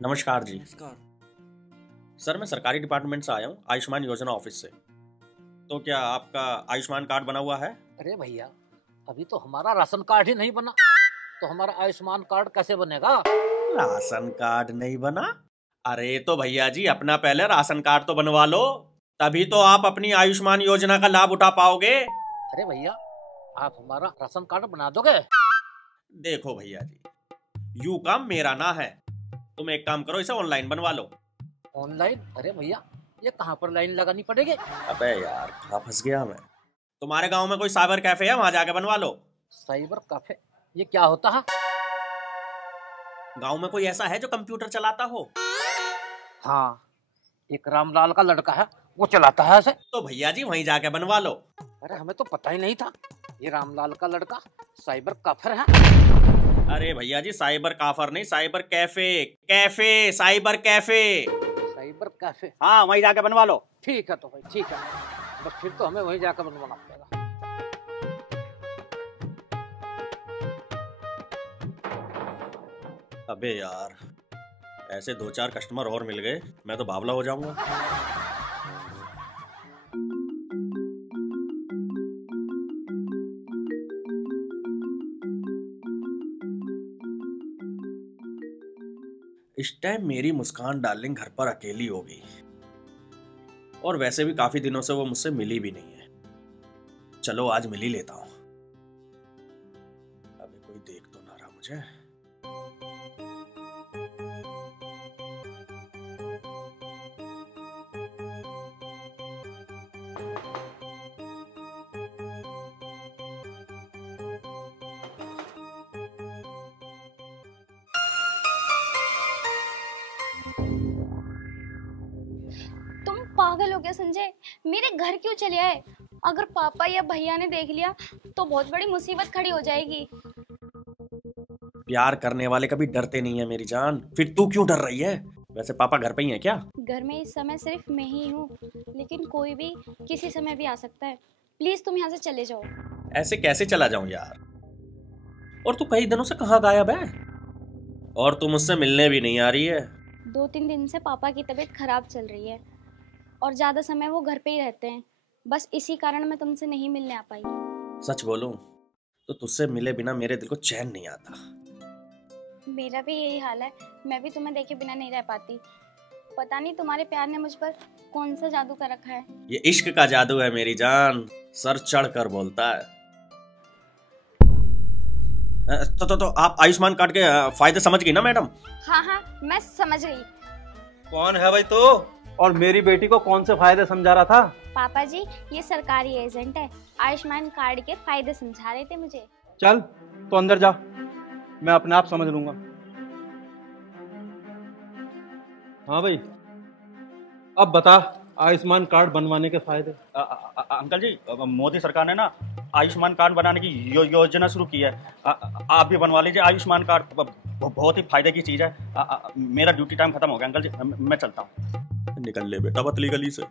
नमस्कार जी। नमस्कार। सर मैं सरकारी डिपार्टमेंट से आया हूँ, आयुष्मान योजना ऑफिस से। तो क्या आपका आयुष्मान कार्ड बना हुआ है? अरे भैया, अभी तो हमारा राशन कार्ड ही नहीं बना, तो हमारा आयुष्मान कार्ड कैसे बनेगा? राशन कार्ड नहीं बना? अरे तो भैया जी अपना पहले राशन कार्ड तो बनवा लो, तभी तो आप अपनी आयुष्मान योजना का लाभ उठा पाओगे। अरे भैया, आप हमारा राशन कार्ड बना दोगे? देखो भैया जी, यू काम मेरा ना है। तुम एक काम करो, इसे ऑनलाइन बनवा लो। ऑनलाइन? अरे भैया, ये कहाँ पर लाइन लगानी पड़ेगी? अबे यार कहाँ फंस गया मैं। तुम्हारे गांव में कोई साइबर कैफे है, वहां जाके बनवा लो। Cyber cafe? ये क्या होता है? गांव में कोई ऐसा है जो कंप्यूटर चलाता हो? हाँ, एक रामलाल का लड़का है, वो चलाता है ऐसे। तो भैया जी वहीं जाके बनवा लो। अरे हमें तो पता ही नहीं था, ये रामलाल का लड़का साइबर काफिर है। अरे भैया जी साइबर काफर नहीं, cyber cafe. Cafe, cyber cafe. Cyber cafe? हाँ वहीं जाके बनवा लो। ठीक है तो भाई, ठीक है, बस फिर तो हमें वहीं जाकर बनवाना पड़ेगा। अबे यार, ऐसे दो चार कस्टमर और मिल गए, मैं तो बावला हो जाऊंगा। इस टाइम मेरी मुस्कान डार्लिंग घर पर अकेली होगी, और वैसे भी काफी दिनों से वो मुझसे मिली भी नहीं है। चलो आज मिल ही लेता हूँ। अबे कोई देख तो ना रहा मुझे। तुम पागल हो गया संजय? मेरे घर क्यों चले आए? अगर पापा या भैया ने देख लिया तो बहुत बड़ी मुसीबत खड़ी हो जाएगी। प्यार करने वाले कभी डरते नहीं है मेरी जान, फिर तू क्यों डर रही है? वैसे पापा घर पे ही है क्या? घर में इस समय सिर्फ मैं ही हूँ, लेकिन कोई भी किसी समय भी आ सकता है। प्लीज तुम यहाँ से चले जाओ। ऐसे कैसे चला जाऊं यार? और तू कई दिनों से कहाँ गायब है? और तू मुझसे मिलने भी नहीं आ रही है। 2-3 दिन से पापा की तबीयत खराब चल रही है और ज्यादा समय वो घर पे ही रहते हैं। बस इसी कारण मैं तुमसे नहीं मिलने आ पाई। सच बोलूं तो तुझसे मिले बिना मेरे दिल को चैन नहीं आता। मेरा भी यही हाल है, मैं भी तुम्हें देखे बिना नहीं रह पाती। पता नहीं तुम्हारे प्यार ने मुझ पर कौन सा जादू कर रखा है। ये इश्क का जादू है मेरी जान, सर चढ़ कर बोलता है। तो आप आयुष्मान कार्ड के फायदे समझ गई ना मैडम? हाँ हाँ, मैं समझ गई। कौन है भाई तू? और मेरी बेटी को कौन से फायदे समझा रहा था? पापा जी, ये सरकारी एजेंट है, आयुष्मान कार्ड के फायदे समझा रहे थे मुझे। चल तो अंदर जा, मैं अपने आप समझ लूंगा। हाँ भाई, अब बता आयुष्मान कार्ड बनवाने के फायदे। अंकल जी, मोदी सरकार ने ना आयुष्मान कार्ड बनाने की योजना शुरू की है। आप भी बनवा लीजिए आयुष्मान कार्ड। बहुत ही फायदे की चीज़ है। मेरा ड्यूटी टाइम खत्म हो गया अंकल जी, मैं चलता हूँ। निकल ले बेटा पतली गली से।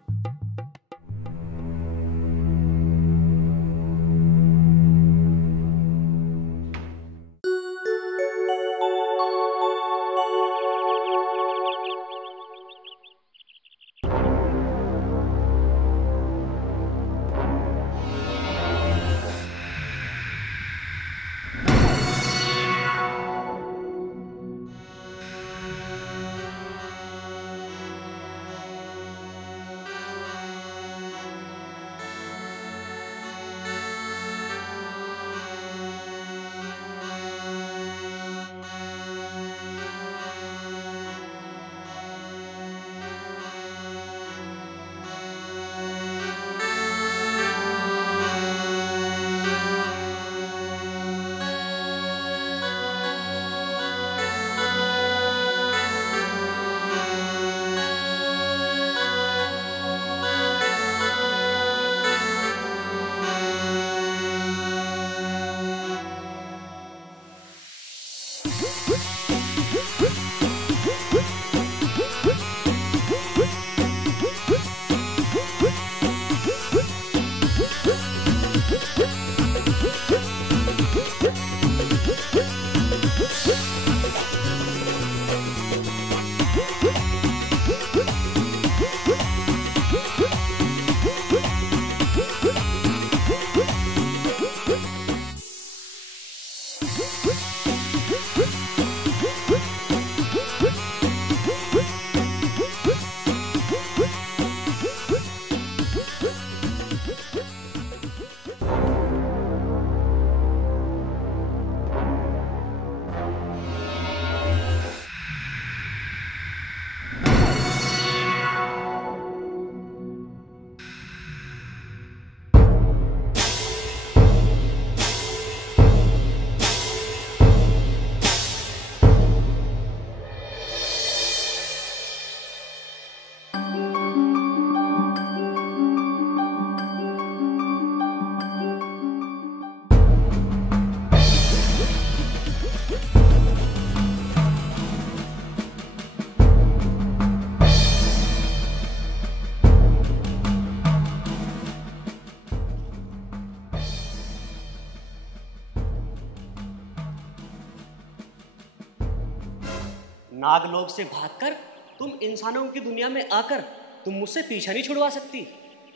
नागलोक से भागकर तुम इंसानों की दुनिया में आकर तुम मुझसे पीछा नहीं छुड़वा सकती।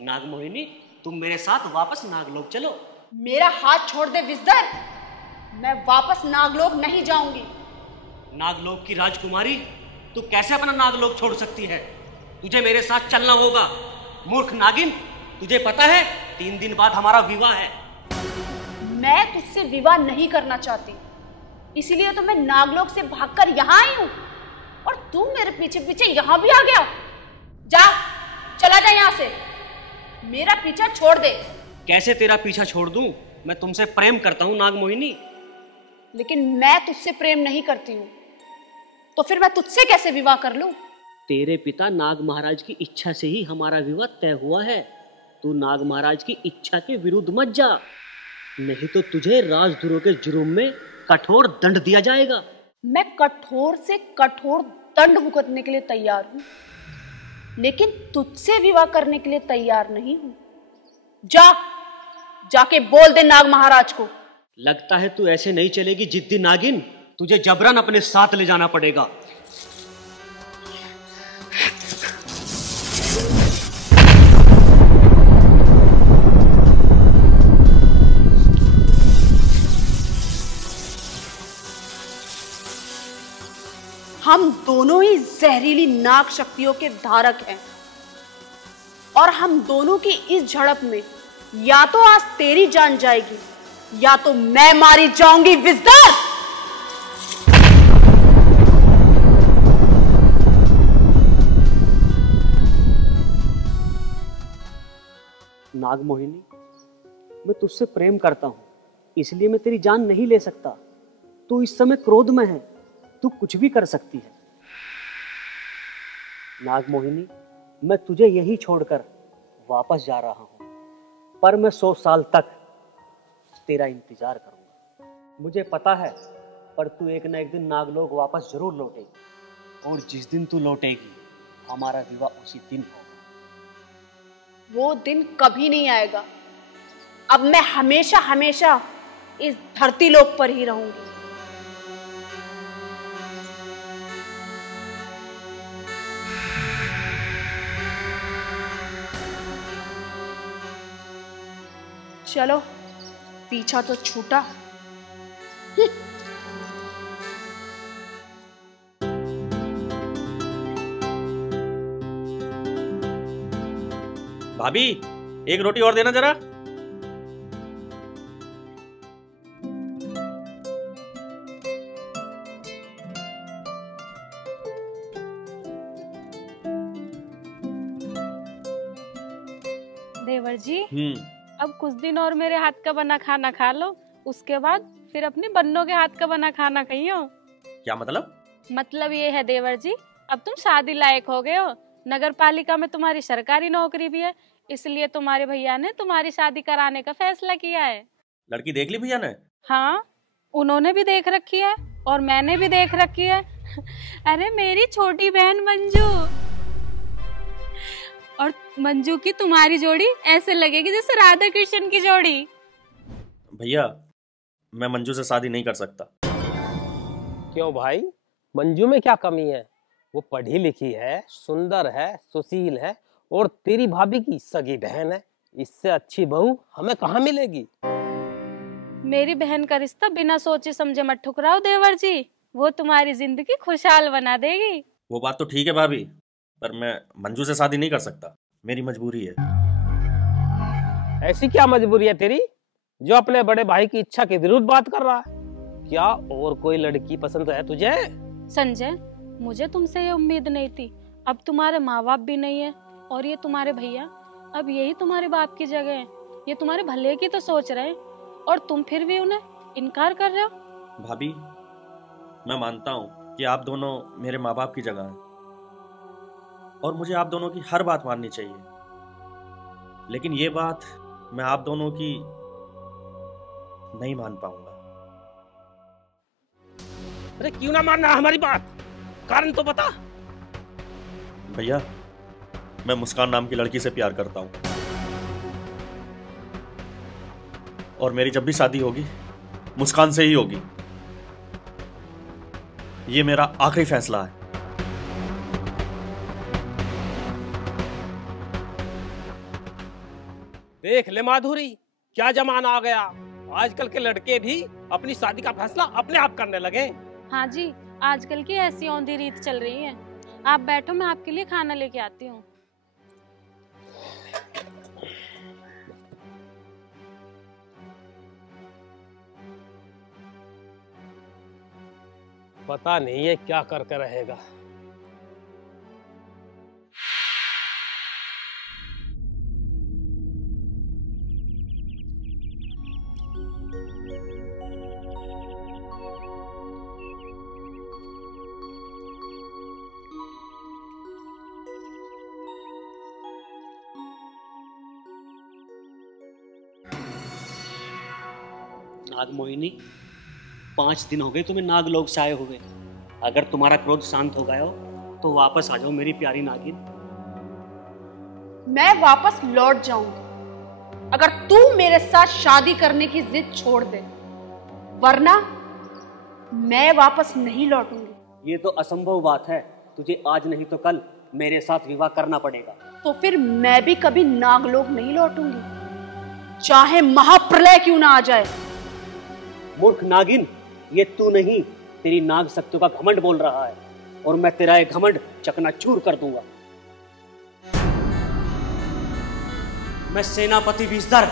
नागमोहिनी, तुम मेरे साथ वापस नागलोक चलो। मेरा हाथ छोड़ दे विजदर, मैं वापस नागलोक नहीं जाऊंगी। नागलोक की राजकुमारी, तू कैसे अपना नागलोक छोड़ सकती है? तुझे मेरे साथ चलना होगा। मूर्ख नागिन, तुझे पता है 3 दिन बाद हमारा विवाह है। मैं तुझसे विवाह नहीं करना चाहती, इसीलिए तो मैं नागलोक से भागकर यहाँ आई हूँ, और तू मेरे पीछे पीछे यहाँ भी आ गया। जा, चला जा यहाँ से, मेरा पीछा छोड़ दे। कैसे तेरा पीछा छोड़ दूं? मैं तुमसे प्रेम करता हूँ नागमोहिनी। लेकिन मैं तुझसे प्रेम नहीं करती हूँ, तो फिर मैं तुझसे कैसे विवाह कर लूं? तेरे पिता नाग महाराज की इच्छा से ही हमारा विवाह तय हुआ है। तू नाग महाराज की इच्छा के विरुद्ध मत जा, नहीं तो तुझे राजद्रोह के जुर्म में कठोर दंड दिया जाएगा। मैं कठोर से कठोर दंड भुगतने के लिए तैयार हूँ, लेकिन तुझसे विवाह करने के लिए तैयार नहीं हूँ। जाके बोल दे नाग महाराज को। लगता है तू ऐसे नहीं चलेगी जिद्दी नागिन, तुझे जबरन अपने साथ ले जाना पड़ेगा। हम दोनों ही जहरीली नाग शक्तियों के धारक हैं, और हम दोनों की इस झड़प में या तो आज तेरी जान जाएगी या तो मैं मारी जाऊंगी। विजदर, नागमोहिनी, मैं तुझसे प्रेम करता हूं, इसलिए मैं तेरी जान नहीं ले सकता। तू इस समय क्रोध में है, तू कुछ भी कर सकती है। नागमोहिनी, मैं तुझे यही छोड़कर वापस जा रहा हूं, पर मैं 100 साल तक तेरा इंतजार करूंगा। मुझे पता है, पर तू एक न एक दिन नागलोक वापस जरूर लौटेगी, और जिस दिन तू लौटेगी हमारा विवाह उसी दिन होगा। वो दिन कभी नहीं आएगा। अब मैं हमेशा हमेशा इस धरती लोक पर ही रहूंगी। चलो, पीछा तो छूटा। भाभी, एक रोटी और देना जरा। देवर जी, अब कुछ दिन और मेरे हाथ का बना खाना खा लो, उसके बाद फिर अपनी बन्नों के हाथ का बना खाना खाइयो। क्या मतलब? मतलब ये है देवर जी, अब तुम शादी लायक हो गए हो, नगर पालिका में तुम्हारी सरकारी नौकरी भी है, इसलिए तुम्हारे भैया ने तुम्हारी शादी कराने का फैसला किया है। लड़की देख ली भैया ने? हाँ, उन्होंने भी देख रखी है और मैंने भी देख रखी है। अरे मेरी छोटी बहन मंजू, और मंजू की तुम्हारी जोड़ी ऐसे लगेगी जैसे राधा कृष्ण की जोड़ी। भैया, मैं मंजू से शादी नहीं कर सकता। क्यों भाई, मंजू में क्या कमी है? वो पढ़ी लिखी है, सुंदर है, सुशील है, और तेरी भाभी की सगी बहन है। इससे अच्छी बहू हमें कहाँ मिलेगी? मेरी बहन का रिश्ता बिना सोचे समझे मत ठुकराओ देवर जी, वो तुम्हारी जिंदगी खुशहाल बना देगी। वो बात तो ठीक है भाभी, पर मैं मंजू से शादी नहीं कर सकता, मेरी मजबूरी है। ऐसी क्या मजबूरी है तेरी जो अपने बड़े भाई की इच्छा के विरुद्ध बात कर रहा है? क्या और कोई लड़की पसंद है तुझे? संजय, मुझे तुमसे ये उम्मीद नहीं थी। अब तुम्हारे माँ बाप भी नहीं है, और ये तुम्हारे भैया, अब यही तुम्हारे बाप की जगह है। ये तुम्हारे भले की तो सोच रहे हैं, और तुम फिर भी उन्हें इनकार कर रहे हो। भाभी, मैं मानता हूँ कि आप दोनों मेरे माँ बाप की जगह हैं, और मुझे आप दोनों की हर बात माननी चाहिए, लेकिन ये बात मैं आप दोनों की नहीं मान पाऊंगा। अरे क्यों ना मानना हमारी बात? कारण तो बता। भैया, मैं मुस्कान नाम की लड़की से प्यार करता हूं, और मेरी जब भी शादी होगी मुस्कान से ही होगी। ये मेरा आखिरी फैसला है। देख ले माधुरी, क्या जमाना आ गया। आजकल के लड़के भी अपनी शादी का फैसला अपने आप करने लगे। हाँ जी, आजकल की ऐसी औंधी रीत चल रही है। आप बैठो, मैं आपके लिए खाना लेके आती हूँ। पता नहीं ये क्या करके रहेगा। नागमोहिनी, 5 दिन हो गए तुम्हें नागलोक से आए हुए। अगर तुम्हारा क्रोध शांत हो गया हो तो वापस आ जाओ मेरी प्यारी नागिन। मैं वापस लौट जाऊंगी अगर तू मेरे साथ शादी करने की जिद छोड़ दे, वरना मैं वापस नहीं लौटूंगी। ये तो असंभव बात है। तुझे आज नहीं तो कल मेरे साथ विवाह करना पड़ेगा। तो फिर मैं भी कभी नागलोक नहीं लौटूंगी, चाहे महाप्रलय क्यों ना आ जाए। मूर्ख नागिन, ये तू नहीं, तेरी नाग शक्तियों का घमंड बोल रहा है, और मैं तेरा ये घमंड चकनाचूर कर दूंगा। मैं सेनापति विषधर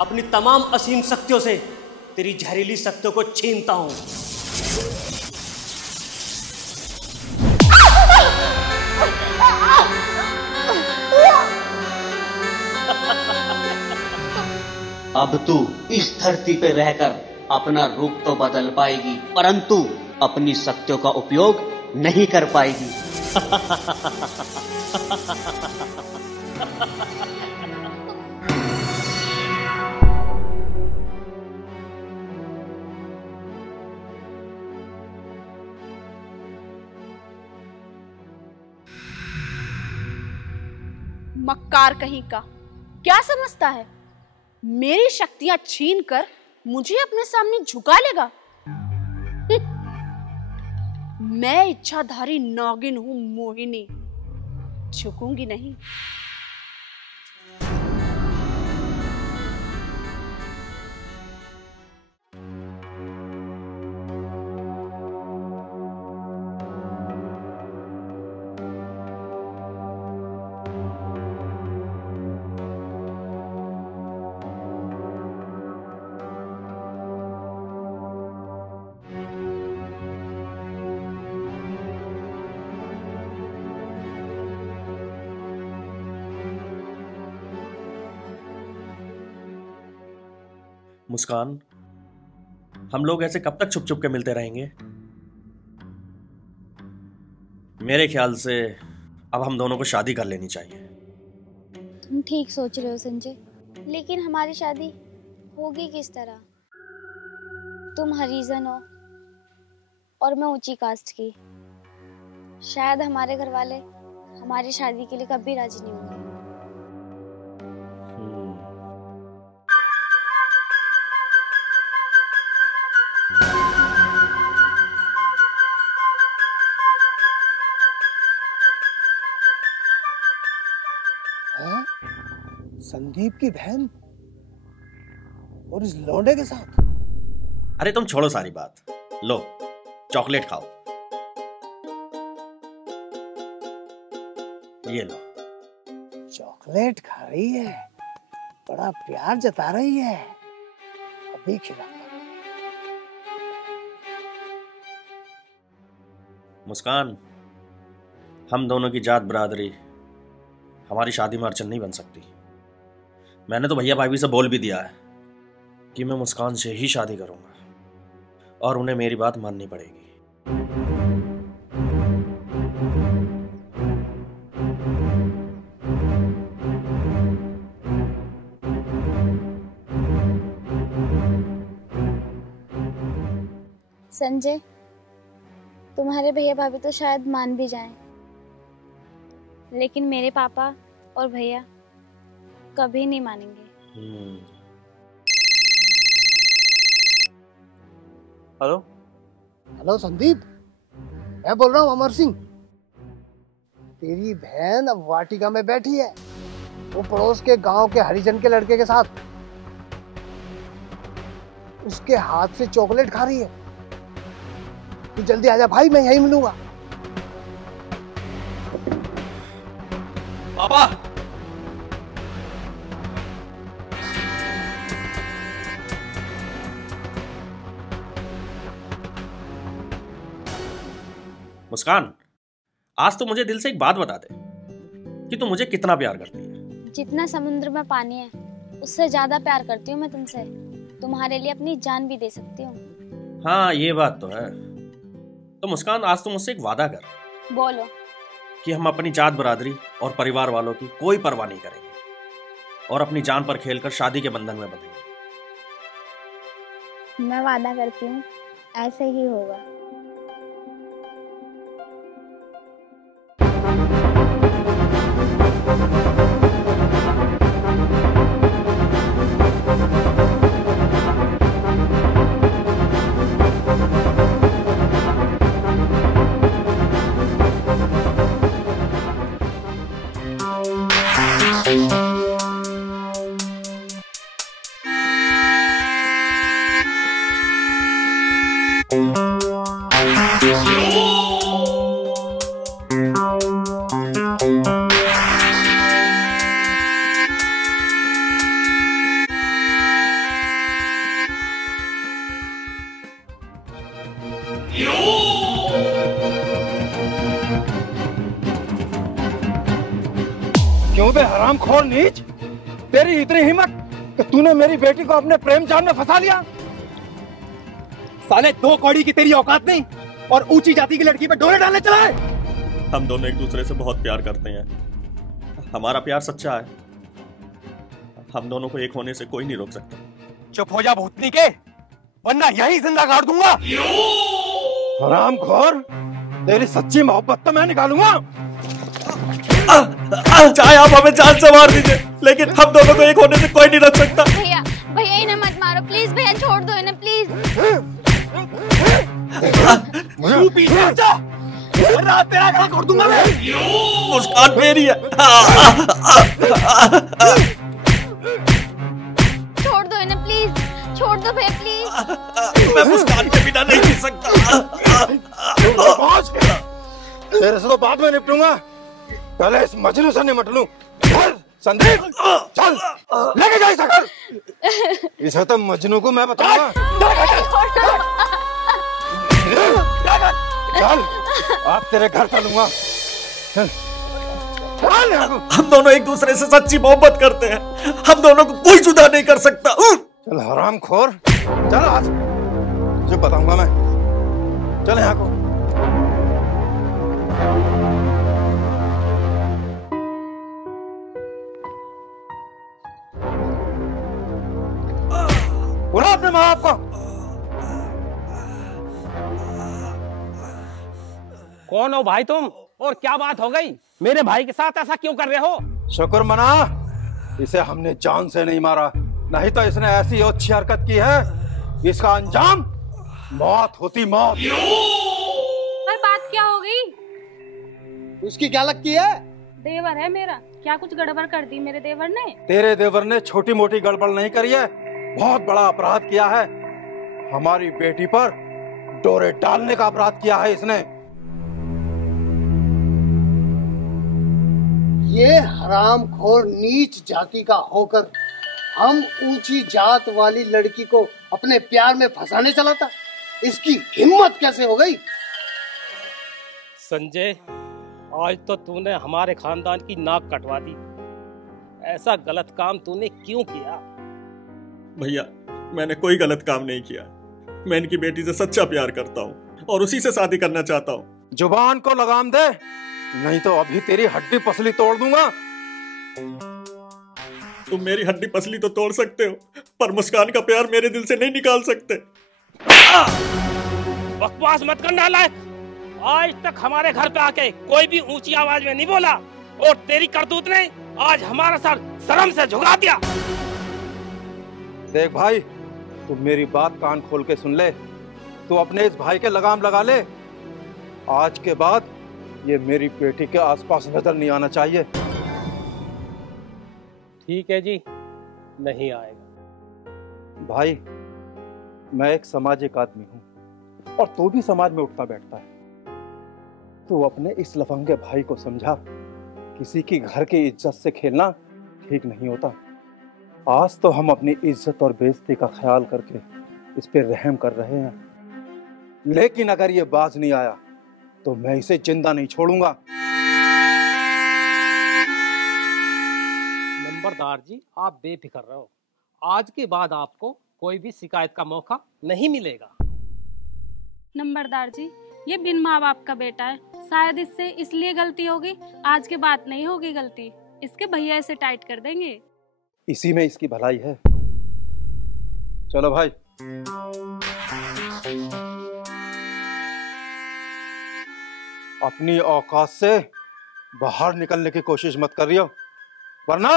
अपनी तमाम असीम शक्तियों से तेरी जहरीली शक्तियों को छीनता हूं। अब तू इस धरती पे रहकर अपना रूप तो बदल पाएगी, परंतु अपनी शक्तियों का उपयोग नहीं कर पाएगी। मक्कार कहीं का, क्या समझता है मेरी शक्तियां छीन कर मुझे अपने सामने झुका लेगा? मैं इच्छाधारी नागिन हूं मोहिनी, झुकूंगी नहीं। मुस्कान, हम लोग ऐसे कब तक छुप छुप के मिलते रहेंगे? मेरे ख्याल से अब हम दोनों को शादी कर लेनी चाहिए। तुम ठीक सोच रहे हो संजय, लेकिन हमारी शादी होगी किस तरह? तुम हरिजन हो और मैं ऊंची कास्ट की। शायद हमारे घर वाले हमारी शादी के लिए कभी राजी नहीं होंगे। संदीप की बहन और इस लौंडे के साथ? अरे तुम छोड़ो सारी बात, लो चॉकलेट खाओ। ये लो। चॉकलेट खा रही है, बड़ा प्यार जता रही है, अभी खिला। मुस्कान, हम दोनों की जात बरादरी हमारी शादी में अड़चन नहीं बन सकती। मैंने तो भैया भाभी से बोल भी दिया है कि मैं मुस्कान से ही शादी करूंगा और उन्हें मेरी बात माननी पड़ेगी। संजय, तुम्हारे भैया भाभी तो शायद मान भी जाएं, लेकिन मेरे पापा और भैया कभी नहीं मानेंगे। हेलो हेलो संदीप, मैं बोल रहा हूँ अमर सिंह। तेरी बहन अब वाटिका में बैठी है वो पड़ोस के गांव के हरिजन के लड़के के साथ उसके हाथ से चॉकलेट खा रही है। तू जल्दी आजा भाई, मैं यहीं मिलूंगा। पापा मुस्कान, आज तो मुझे दिल से एक बात बता दे कि तू मुझे कितना प्यार करती है। जितना समुद्र में पानी है उससे ज्यादा प्यार करती हूँ मैं तुमसे। तुम्हारे लिए अपनी जान भी दे सकती हूँ। हाँ, ये बात तो है। तो मुस्कान, आज तुम मुझसे एक वादा कर। बोलो। कि हम अपनी जात बरादरी और परिवार वालों की कोई परवाह नहीं करेंगे और अपनी जान पर खेलकर शादी के बंधन में बंधेंगे। मैं वादा करती हूँ ऐसे ही होगा। क्यों बे हरामखोर नीच, तेरी इतनी हिम्मत कि तूने मेरी बेटी को अपने प्रेम जाल में फंसा लिया। साले 2 कौड़ी की तेरी औकात नहीं और ऊंची जाति की लड़की पे डोरे डालने चला है। हम दोनों एक दूसरे से बहुत प्यार करते हैं। हमारा प्यार सच्चा है। हम दोनों को एक होने से कोई नहीं रोक सकता। चुप हो जा भूतनी के, वरना यही जिंदा गाड़ दूंगा। हरामखोर, तेरी सच्ची मोहब्बत तो मैं निकालूंगा। चाहे आप हमें जान से मार दीजिए, लेकिन हम दोनों को एक होने से कोई नहीं रोक सकता। भैया, भैया इन्हें मत मारो प्लीज। भैया छोड़ दो इन्हें प्लीज। तू पीछे हट जा, वरना तेरा गला काट दूंगा मैं। मुस्कान मेरी है। छोड़ दो इन्हें प्लीज, छोड़ दो भैया प्लीज। मैं मुस्कान के बिना नहीं जी सकता। तेरे से तो बाद में निपटूंगा, पहले इस मजनू से निपट लूं। चल संदीप, चल लेके जा सकल। इसे तो मजनू को मैं बताऊंगा। चल, आप तेरे घर चलूंगा। चल, हम दोनों एक दूसरे से सच्ची मोहब्बत करते हैं। हम दोनों को कोई जुदा नहीं कर सकता। चल हरामखोर, चल आज तुझे बताऊंगा मैं। चल यहाँ को। बुला अपने माँ बाप को। कौन हो भाई तुम, और क्या बात हो गई? मेरे भाई के साथ ऐसा क्यों कर रहे हो? शुक्र मना, इसे हमने जान से नहीं मारा, नहीं तो इसने ऐसी अच्छी हरकत की है, इसका अंजाम मौत होती, मौत। पर बात क्या हो गई? उसकी क्या लगती है? देवर है मेरा, क्या कुछ गड़बड़ कर दी मेरे देवर ने? तेरे देवर ने छोटी मोटी गड़बड़ नहीं करी है, बहुत बड़ा अपराध किया है। हमारी बेटी पर डोरे डालने का अपराध किया है इसने। ये हरामखोर नीच जाति का होकर हम ऊंची जात वाली लड़की को अपने प्यार में फंसाने चला था। इसकी हिम्मत कैसे हो गई? संजय, आज तो तूने हमारे खानदान की नाक कटवा दी। ऐसा गलत काम तूने क्यों किया? भैया, मैंने कोई गलत काम नहीं किया। मैं इनकी बेटी से सच्चा प्यार करता हूँ और उसी से शादी करना चाहता हूँ। जुबान को लगाम दे, नहीं तो अभी तेरी हड्डी पसली तोड़ दूंगा। तुम मेरी हड्डी पसली तो तोड़ सकते हो, पर मुस्कान का प्यार मेरे दिल से नहीं निकाल सकते। बकवास मत कर नालायक। आज तक हमारे घर पे आके कोई भी ऊंची आवाज में नहीं बोला, और तेरी करतूत ने आज हमारा सर शर्म से झुका दिया। देख भाई, तू मेरी बात कान खोल के सुन ले। तू अपने इस भाई के लगाम लगा ले। आज के बाद ये मेरी बेटी के आसपास नजर नहीं आना चाहिए। ठीक है जी, नहीं आएगा। भाई मैं एक सामाजिक आदमी हूं और तू भी समाज में उठता बैठता है। तू अपने इस लफंगे भाई को समझा, किसी की घर की इज्जत से खेलना ठीक नहीं होता। आज तो हम अपनी इज्जत और बेइज्जती का ख्याल करके इस पे रहम कर रहे हैं, लेकिन अगर ये बाज नहीं आया तो मैं इसे जिंदा नहीं छोड़ूंगा। नंबरदार जी, आप बेफिक्र रहो, आज के बाद आपको कोई भी शिकायत का मौका नहीं मिलेगा। नंबरदार जी, ये बिन माँ बाप का बेटा है, शायद इससे इसलिए गलती होगी, आज के बाद नहीं होगी गलती। इसके भैया इसे टाइट कर देंगे। इसी में इसकी भलाई है। चलो भाई। अपनी औकात से बाहर निकलने की कोशिश मत करियो, वरना